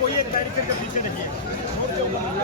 कोई एक बैरिकेड के पीछे नहीं है।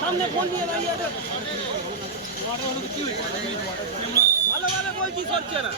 সামনে ফোন নিয়ে দাঁড়িয়ে আছে ভালো ভালো বলছি করছে না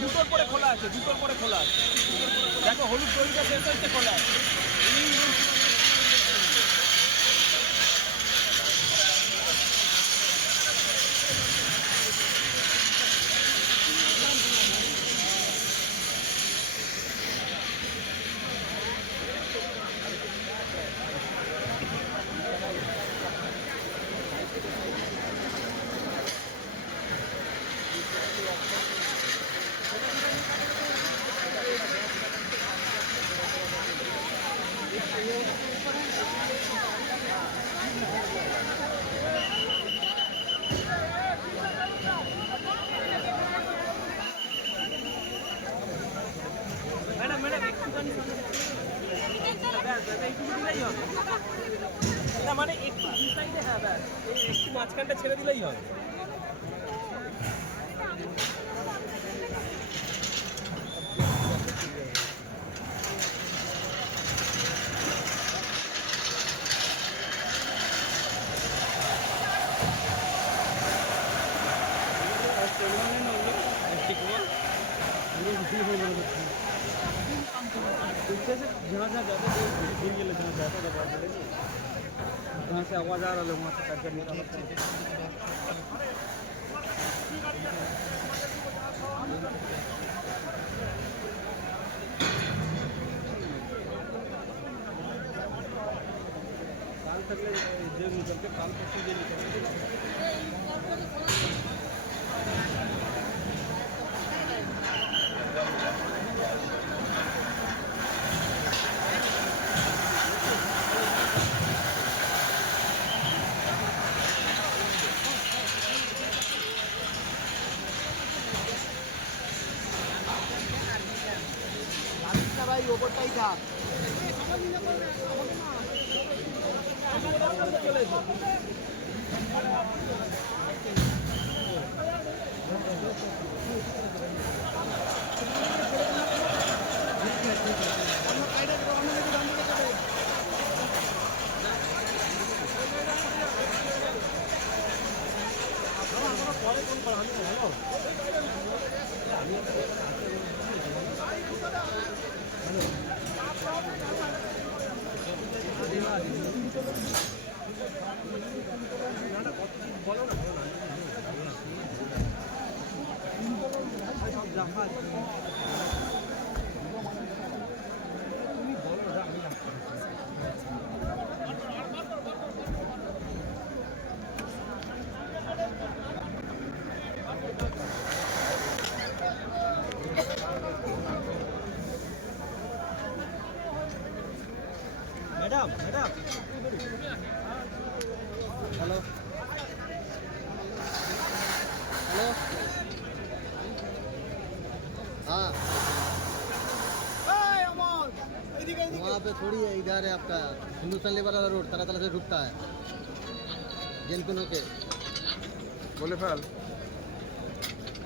দুটোর পরে খোলা আছে দুটোর পরে খোলা আছে দেখো হলুদ দড়িটা শেষ হচ্ছে খোলা আছে না মানে একটু দু সাইডে হ্যাঁ ব্যাস একটু মাঝখানটা ছেড়ে দিলেই হবে जहाँ से आवाज़ आ रहा है वहाँ से करके निकाल सकते हैं থাকলে যে নিকলকে কাল পরশু যে নিকলকে ভাই ওপরটাই থাক পরে কোন করা আমি ভালো বলো না তুমি বলো না আমি मैडम मैडम हेलो हेलो हाँ वहाँ पे थोड़ी है, इधर है आपका हिंदुस्तान लेबर वाला रोड तरह तरह से रुकता है जैनकुनो के बोले फैल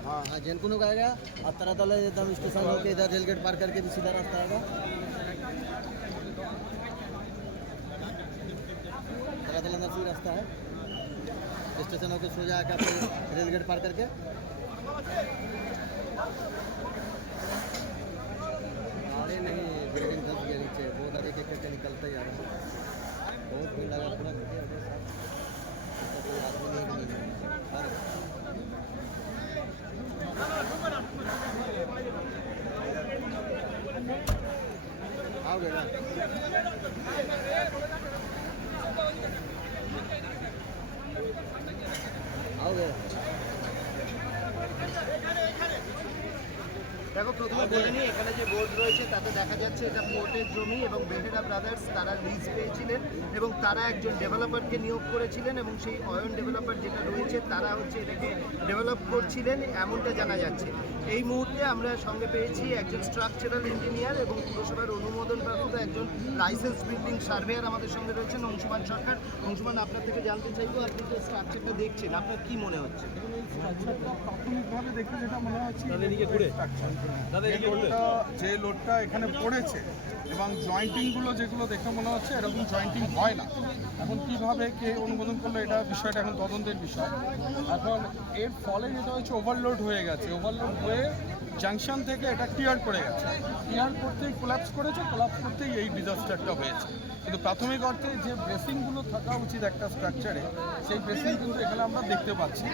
हाँ हाँ जैनकुनो का आएगा और तरह तरह एकदम स्टेशन होके इधर रेलगेट पार करके भी सीधा रास्ता आएगा तरह नरसी रास्ता है स्टेशन होकर सोजा आकर रेलगेट पार करके अरे नहीं बिल्डिंग धस गया नीचे बहुत आगे करके निकलता ही आ रहा है बहुत भीड़ लगा पूरा कोई आदमी नहीं आओ बेटा आओगे দেখো প্রথমে বলে নিই এখানে যে বোর্ড রয়েছে তাতে দেখা যাচ্ছে এটা পোর্টের জমি এবং বেহেরা ব্রাদার্স তারা লিজ পেয়েছিলেন এবং তারা একজন ডেভেলপারকে নিয়োগ করেছিলেন এবং সেই অয়ন ডেভেলপার যেটা রয়েছে তারা হচ্ছে এটাকে ডেভেলপ করছিলেন এমনটা জানা যাচ্ছে। এই মুহূর্তে আমরা সঙ্গে পেয়েছি একজন স্ট্রাকচারাল ইঞ্জিনিয়ার এবং পুরসভার অনুমোদনপ্রাপ্ত একজন লাইসেন্স বিল্ডিং সার্ভেয়ার আমাদের সঙ্গে রয়েছেন অংশুমান সরকার। অংশুমান, আপনার থেকে জানতে চাইবো আপনি যে স্ট্রাকচারটা দেখছেন আপনার কি মনে হচ্ছে? স্ট্রাকচারটা প্রাথমিকভাবে দেখে যেটা মনে হচ্ছে যে লোডটা এখানে পড়েছে এবং জয়েন্টিংগুলো যেগুলো দেখে মনে হচ্ছে এরকম জয়েন্টিং হয় না। এখন কীভাবে কে অনুমোদন করলো এটা বিষয়টা এখন তদন্তের বিষয়। এখন এর ফলে যেটা হচ্ছে ওভারলোড হয়ে গেছে, ওভারলোড হয়ে জাংশন থেকে এটা ক্লিয়ার করে গেছে, ক্লিয়ার করতেই কোলাপস করেছে, কোলাপস করতেই এই ডিজাস্টারটা হয়েছে। কিন্তু প্রাথমিক অর্থে যে ব্রেসিংগুলো থাকা উচিত একটা স্ট্রাকচারে সেই ব্রেসিং কিন্তু এখানে আমরা দেখতে পাচ্ছি।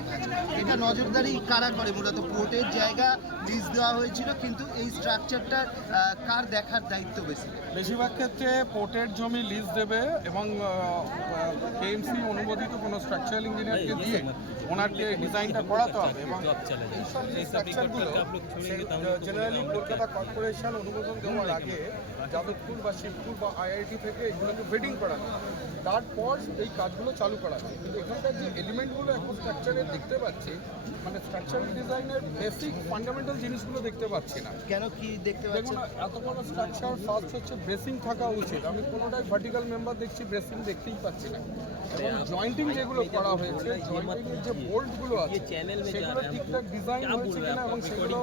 এটা নজরদারি কারা করে? মূলত পোর্টের জায়গা লিজ দেওয়া হয়েছিল, কিন্তু এই স্ট্রাকচারটা কার দেখার দায়িত্ব বেশি? বেশিরভাগ ক্ষেত্রে পোর্টের জমি লিজ দেবে এবং কেএমসি অনুমোদিত কোনো স্ট্রাকচারাল ইঞ্জিনিয়ারকে দিয়ে ওনারকে ডিজাইনটা করাতে হবে এবং এইসব স্ট্রাকচারগুলো জেনারেলি কলকাতা কর্পোরেশন অনুমোদন দেওয়ার আগে যাদবপুর বা শিবপুর বা আইআইটি থেকে এগুলোকে বেডিং করানো, তারপর এই কাজগুলো চালু করা হয়। কিন্তু এখানকার যে এলিমেন্টগুলো এখন স্ট্রাকচারে দেখতে পাচ্ছি, মানে স্ট্রাকচারাল ডিজাইনের বেসিক ফান্ডামেন্টাল জিনিসগুলো দেখতে পাচ্ছি না। কেন কি দেখতে পাচ্ছেন? এত বড় স্ট্রাকচার ফার্স্ট হচ্ছে ব্রেসিং থাকা উচিত। আমি কোনোটাই ভার্টিক্যাল মেম্বার দেখছি, ব্রেসিং দেখতেই পাচ্ছি না। এবং জয়েন্টিং যেগুলো করা হয়েছে, জয়েন্টিংয়ের যে বোল্টগুলো আছে সেগুলো ঠিকঠাক ডিজাইন হয়েছে কিনা এবং সেগুলো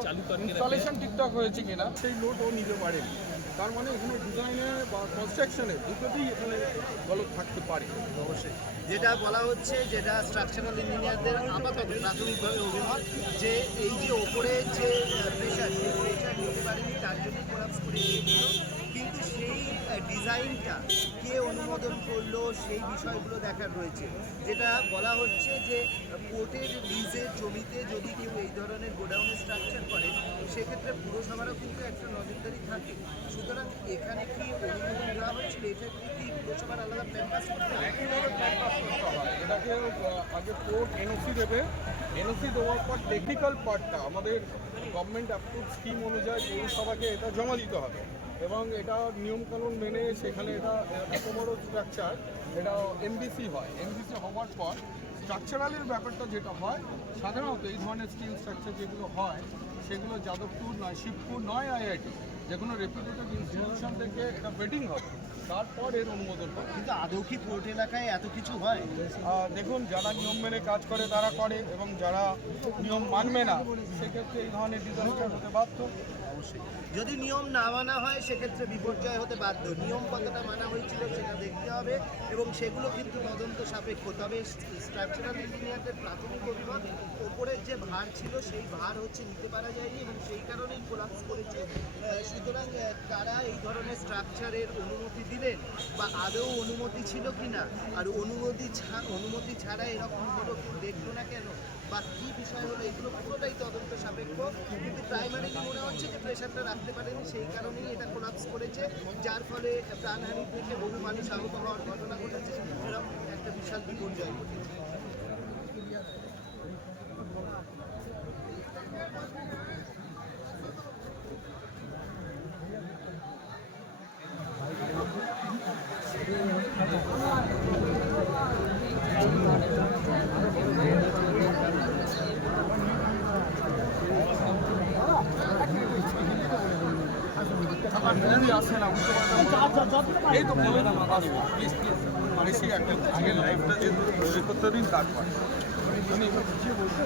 ইনস্টলেশন ঠিকঠাক হয়েছে কিনা সেই লোড ও নিতে পারেনি। তার মানে এখানে ডিজাইনে বা কনস্ট্রাকশনে দুটোতেই এখানে গলদ থাকতে পারে। অবশ্যই যেটা বলা হচ্ছে, যেটা স্ট্রাকচারাল ইঞ্জিনিয়ারদের আপাতত প্রাথমিকভাবে অভিমত, যে এই যে ওপরে যে প্রেশার, সেই প্রেশার নিতে পারেনি, তার জন্যই কোলাপস করে গিয়েছিল। কিন্তু সেই ডিজাইনটা কে অনুমোদন করলো সেই বিষয়গুলো দেখার রয়েছে। যেটা বলা হচ্ছে যে পোর্টের লিজের জমিতে যদি কেউ এই ধরনের গোডাউনের স্ট্রাকচার করে সেক্ষেত্রে পুরসভারও কিন্তু একটা নজরদারি থাকে। সুতরাং এখানে কি অনুমোদন দেওয়া হয়েছিল? এটা কি পুরসভার আলাদা প্ল্যান পাস করতে হবে? কীভাবে প্ল্যান পাস করতে হয় এটাকে আগে কোর্ট এনওসি দেবে, এনওসি দেওয়ার পর টেকনিক্যাল পার্টটা আমাদের গভর্নমেন্ট অ্যাপ্রুভ স্কিম অনুযায়ী পৌরসভাকে এটা জমা দিতে হবে এবং এটা নিয়মকানুন মেনে সেখানে এটা এত বড় স্ট্রাকচার এটা এমবিসি হয়। এমবিসি হওয়ার পর স্ট্রাকচারালের ব্যাপারটা যেটা হয় সাধারণত এই ধরনের স্টিল স্ট্রাকচার যেগুলো হয় সেগুলো যাদবপুর নয়, শিবপুর নয়, আইআইটি যে কোনো রেপুটেড ইনস্টিটিউশন থেকে এটা ওয়েটিং হবে, তারপর এর অনুমোদন পাবে। কিন্তু আদৌ কি পোর্ট এলাকায় এত কিছু হয়? দেখুন, যারা নিয়ম মেনে কাজ করে তারা করে এবং যারা নিয়ম মানবে না সেক্ষেত্রে এই ধরনের ডিজাস্টার হতে বাধ্য। অবশ্যই যদি নিয়ম না মানা হয় সেক্ষেত্রে বিপর্যয় হতে বাধ্য। নিয়ম কতটা মানা হয়েছিল সেটা দেখতে হবে এবং সেগুলো কিন্তু তদন্ত সাপেক্ষ। তবে স্ট্রাকচারাল ইঞ্জিনিয়ারদের প্রাথমিক অভিমত ওপরের যে ভার ছিল সেই ভার নিতে পারা যায়নি এবং সেই কারণেই কোলাপস করেছে। সুতরাং তারা এই ধরনের স্ট্রাকচারের অনুমতি দিলেন বা আদৌ অনুমতি ছিল কিনা, আর অনুমতি ছাড়া এরকম হলো দেখলো না কেন বা কী বিষয় হলো, এগুলো পুরোটাই তদন্ত সাপেক্ষ। কিন্তু প্রাইমারিলি মনে হচ্ছে যে প্রেশারটা রাখতে পারেনি, সেই কারণেই এটা কোলাপস করেছে, যার ফলে প্রাণহানি থেকে বহু মানুষ আহত হওয়ার ঘটনা ঘটেছে। এরকম একটা বিশাল বিপর্যয় ঘটেছে। এই তো বলে দাম প্লিজ প্লিজ বেশি একটা আগের লাইফটা যেহেতু তৈরি করতে দিন তারপর আমি এবার বুঝিয়ে বলতে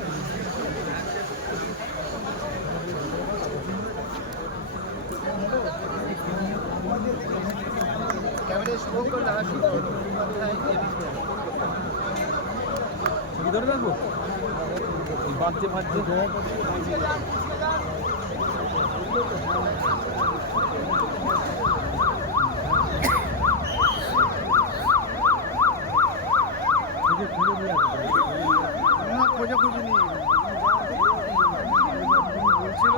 ক্যামেরায় শুভঙ্কর লাহা ছবি ধরে রাখবো বাজছে বাজছে খোঁজাখুঁজি নিয়ে বলছিল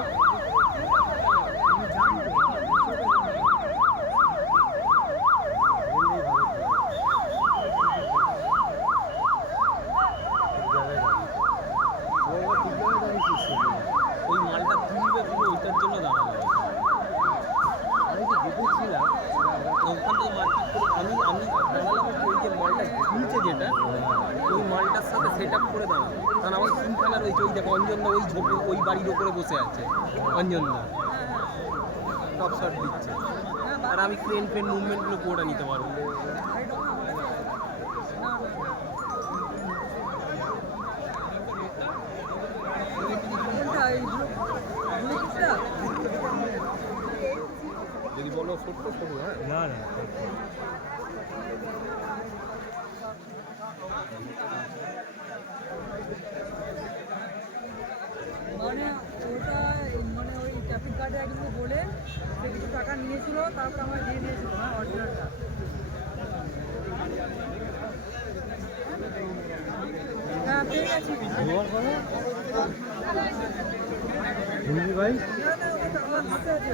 ওই মালটা তুলবে পুরো ওইটার জন্য দাঁড়াবে। আমি তো দেখেছিলাম ওখান থেকে মার্কেট করে আমি দাঁড়ালাম ওই যে মালটা তুলছে যেটা ওই মালটার সাথে সেট আপ করে দাঁড়াবো, কারণ আমার তিনখানা রয়েছে। ওই দেখো অঞ্জনদা ওই ঝোপে ওই বাড়ির ওপরে বসে আছে, অঞ্জনদা টপ শট দিচ্ছে আর আমি ক্রেন মুভমেন্টগুলো পুরোটা নিতে পারবো। যদি বলো ছোট্ট সরু, হ্যাঁ না না মানে ওটা মানে ওই ট্রাফিক গার্ডে একজন বলে সে কিছু টাকা নিয়েছিল, তারপর আমার দিয়ে দিয়েছিল। হ্যাঁ, অরিজিনালটা হ্যাঁ পেয়ে গেছি ভাই। না না ওটা আমার হাতে আছে।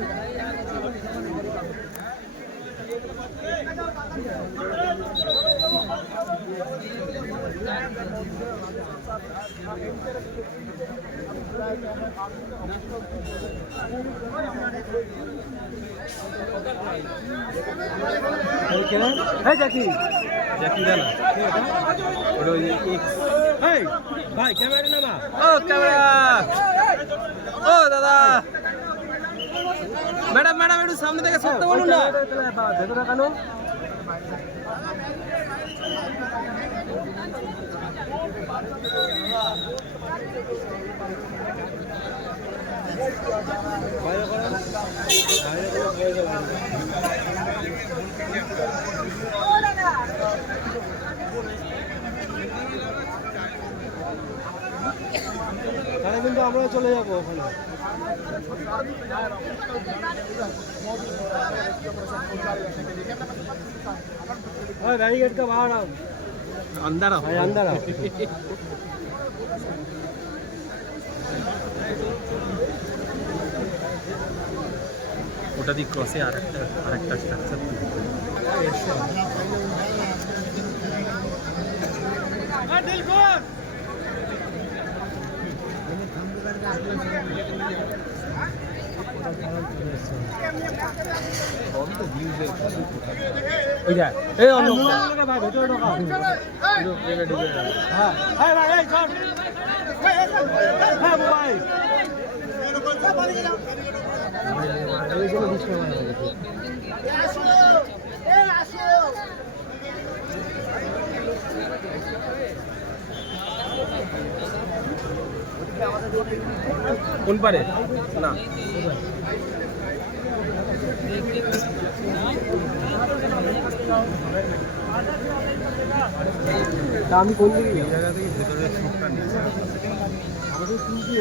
ভাই ক্যামেরা না, ও ক্যামেরা, ও দাদা ম্যাডাম ম্যাডাম একটু সামনে থেকে সরতে বলুন না। ভেতরে কেন তাহলে কিন্তু আমরা চলে যাবো ওখানে। बैरिकेड का बाहर आओ, अंदर आओ, अंदर आओ। নেতাজি ক্রসে আরেকটা স্ট্রাকচার ওই যা এই অন্য ভাই ভেতরে ঢোকা হ্যাঁ হ্যাঁ ভাই এই চল হ্যাঁ মোবাইল কোন পারে না আমি কোন দিকে এই জায়গা থেকে ভেতরের শটটা নিচ্ছি আমাদের 3 টি